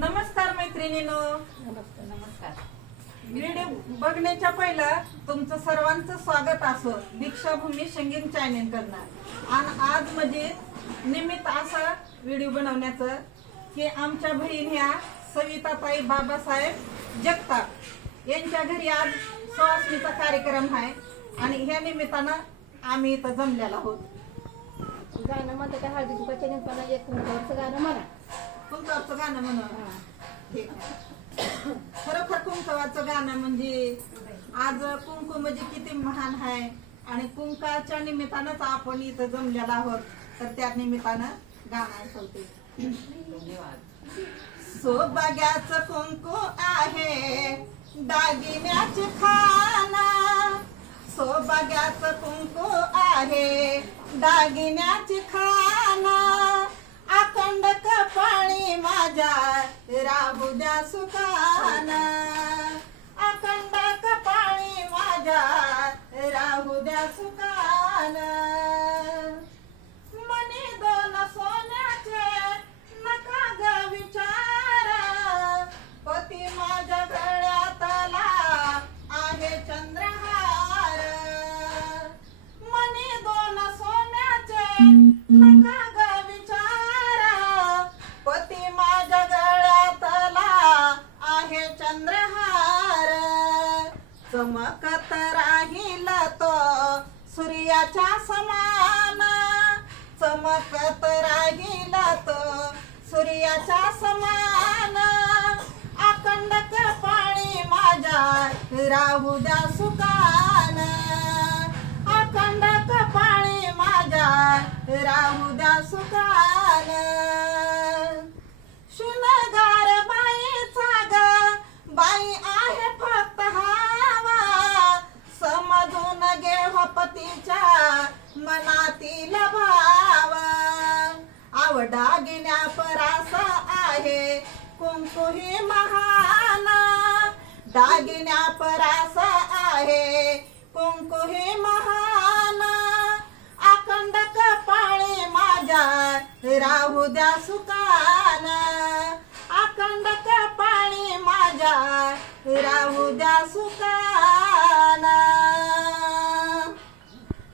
नमस्कार मैत्रिणींनो, नमस्कार. व्हिडिओ बघण्याच्या पहिला तुमचं सर्वांचं स्वागत असो दीक्षाभूमी संगीत चॅनेल करणार. आणि आज म्हणजे निमित्त असा व्हिडिओ बनवण्याचं की आमच्या बहीण ह्या सविताताई बाबासाहेब जगताप यांच्या घरी आज सुवासनीचा कार्यक्रम आहे आणि ह्या निमित्तानं आम्ही इथं जमलेलो आहोत. गाणं म्हणतं त्या हळदी कुंकाच्या निमित्तानं एक कुंकावरचं गाणं म्हणा. कुंकावरचं गाणं म्हणा. ठीक आहे. खरोखर कुंकवाचं गाणं म्हणजे आज कुंकू म्हणजे किती महान आहे आणि कुंकाच्या निमित्तानंच आपण इथं जमलेला आहोत. तर त्या निमित्तानं गाणं ऐकवते. सौभाग्याचं कुंकू आहे दागिन्याची खाना, सौभाग्याचं कुंकू आहे दागिन्याची खाना, अखंड कपाळी माझ्या राहू द्या सुखाना, अखंड कपाळी माझ्या राहू द्या सुखाना. मनी दोन सोन्याचे नका ग विचार, पती माझ्या गळ्यातला आहे चंद्रहार. मनी दोन सोन्याचे नका ग विचार, पती माझ्या गळ्यातला आहे चंद्रहार. चमकत राहील तो सूर्याच्या समान, चमकत राहील तो सूर्याच्या समान, अखंड कपाळी माझ्या राहू द्या सुखान, अखंड कपाळी माझ्या राहू द्या सुखान. शृंगार बाईचा ग बाई आहे फक्त हावा, समजून घे हो पतीच्या मनातील भाव. आवडागिन्या परास आहे कुंकू ही महान, दागिन्या परास आहे कुंकू ही महान, अखंड कपाळी माझ्या राहू द्या सुखान, अखंड कपाळी माझ्या राहू द्या सुखान.